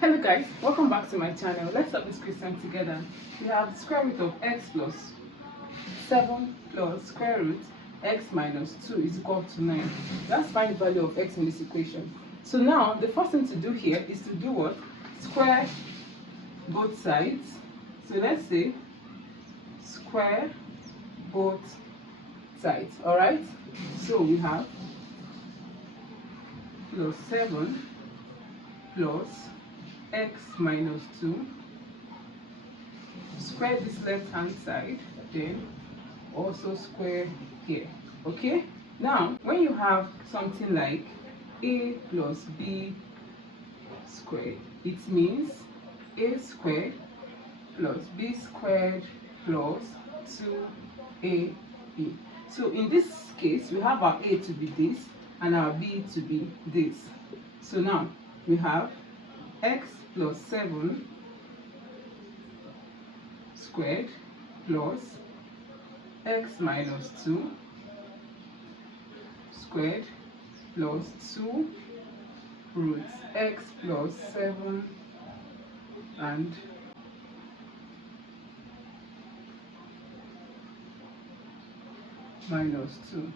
Hello guys, welcome back to my channel. Let's solve this question together. We have the square root of x plus 7 plus square root x minus 2 is equal to 9. Let's find the value of x in this equation. So now the first thing to do here is to do what? Square both sides. So let's say square both sides. Alright? So we have plus 7 plus x minus 2, square this left hand side, then also square here. Okay, now when you have something like a plus b squared, it means a squared plus b squared plus 2ab. So in this case we have our a to be this and our b to be this. So now we have x plus 7 squared plus x minus 2 squared plus 2 roots x plus 7 and minus 2.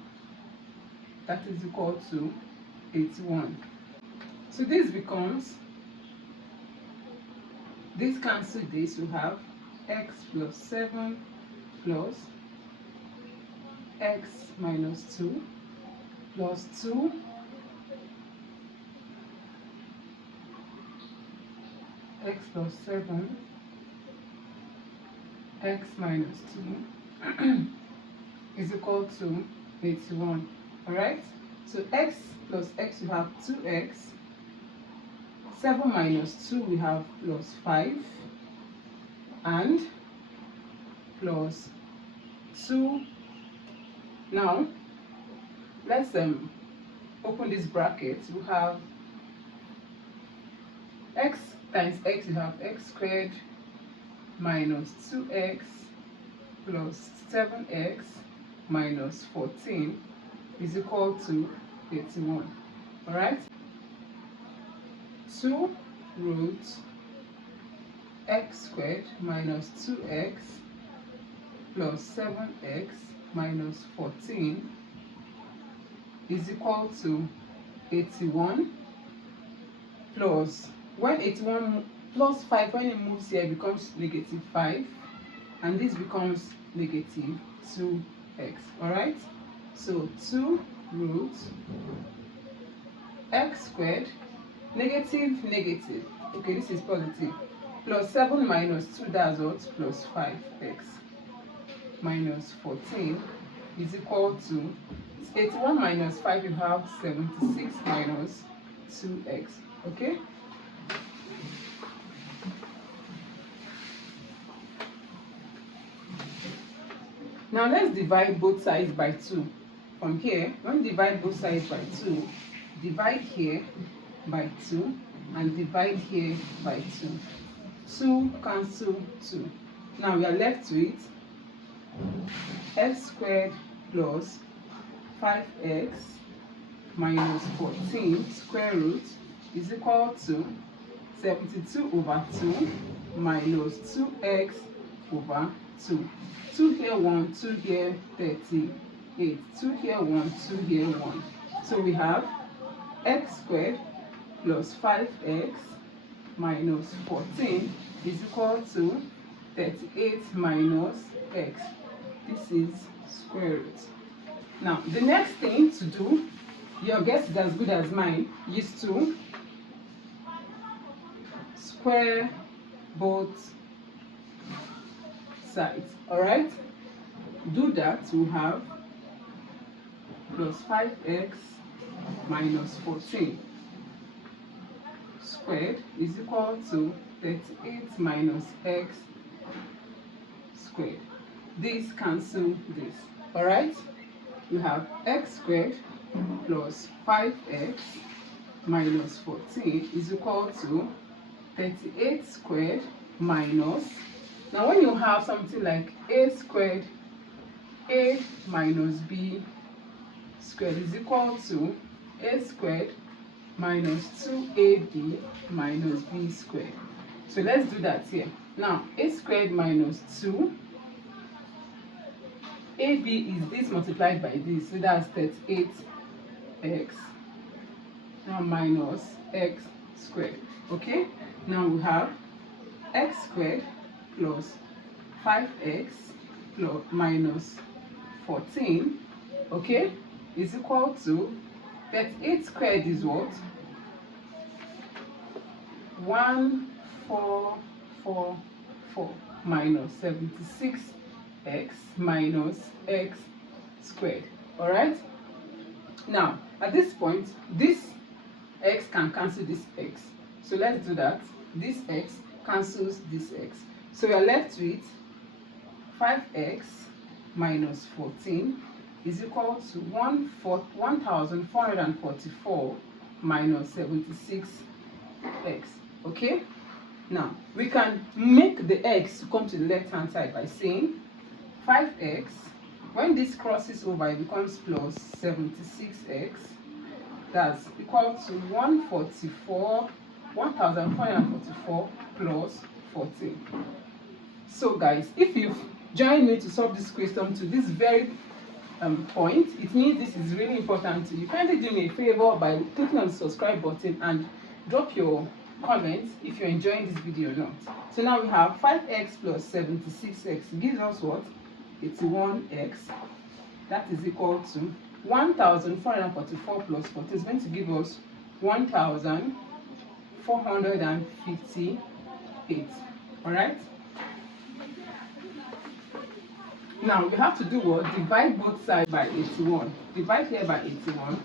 That is equal to 81. So this becomes, this cancel this, we have x plus 7 plus x minus 2 plus 2 x plus 7 x minus 2 is equal to 81. Alright, so x plus x we have 2x, 7 minus 2 we have plus 5 and plus 2. Now let's open this bracket. We have x times x, we have x squared minus 2x plus 7x minus 14 is equal to 81. Alright, 2 root x squared minus 2x plus 7x minus 14 is equal to 81 plus, when 81 plus 5, when it moves here, it becomes negative 5 and this becomes negative 2x. Alright, so 2 root x squared negative negative, okay, this is positive, plus 7 minus 2, that's what, plus 5x minus 14 is equal to 81 minus 5, you have 76 minus 2x. Okay, now let's divide both sides by 2. From here, when you divide both sides by 2, divide here by 2 and divide here by 2. 2 cancel 2. Now we are left with x squared plus 5x minus 14 square root is equal to 72 over 2 minus 2x over 2. 2 here 1, 2 here 38, 2 here 1, 2 here 1. So we have x squared plus 5x minus 14 is equal to 38 minus x. This is square root. Now the next thing to do, your guess is as good as mine, is to square both sides. Alright, do that. We have plus 5x minus 14 squared is equal to 38 minus x squared. This cancel this. Alright, we have x squared plus 5x minus 14 is equal to 38 squared minus, now when you have something like a squared, a minus b squared is equal to a squared minus 2ab minus b squared. So let's do that here. Now, a squared minus 2. AB is this multiplied by this, so that's 38x. Now minus x squared. Okay? Now we have x squared plus 5x plus minus 14, okay, is equal to 38 squared is what? 1444 minus 76x minus x squared. All right? Now, at this point, this x can cancel this x. So let's do that. This x cancels this x. So we are left with 5x minus 14 is equal to 1444 minus 76x. Okay? Now, we can make the x to come to the left hand side by saying 5x, when this crosses over, it becomes plus 76x. That's equal to 1444 plus 14. So guys, if you've joined me to solve this question to this very point, it means this is really important to you. Kindly do me a favor by clicking on the subscribe button and drop your comments if you're enjoying this video or not. So now we have 5x plus 76x gives us what? 81x. That is equal to 1444 plus 14 is going to give us 1458. All right? Now we have to do what? Divide both sides by 81. Divide here by 81.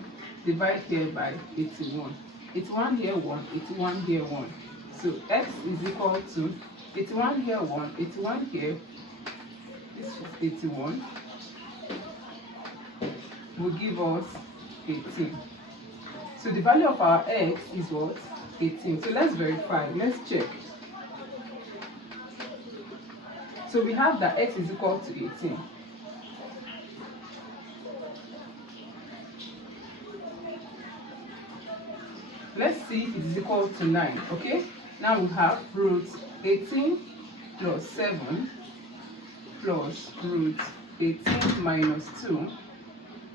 Divide here by 81. 81 here 1, 81 here 1. So x is equal to 81 here 1, 81 here. This is 81. Will give us 18. So the value of our x is what? 18. So let's verify. Let's check. So we have that x is equal to 18. Let's see if it is equal to 9. Okay? Now we have root 18 plus 7 plus root 18 minus 2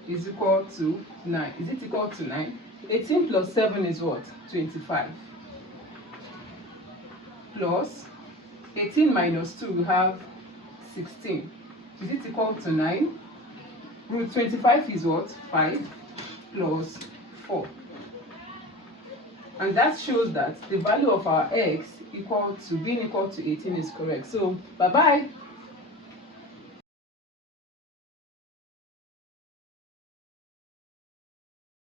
is equal to 9. Is it equal to 9? 18 plus 7 is what? 25. Plus 18 minus 2, we have 16. Is it equal to 9? Root 25 is what? 5 plus 4. And that shows that the value of our x being equal to 18 is correct. So, bye-bye.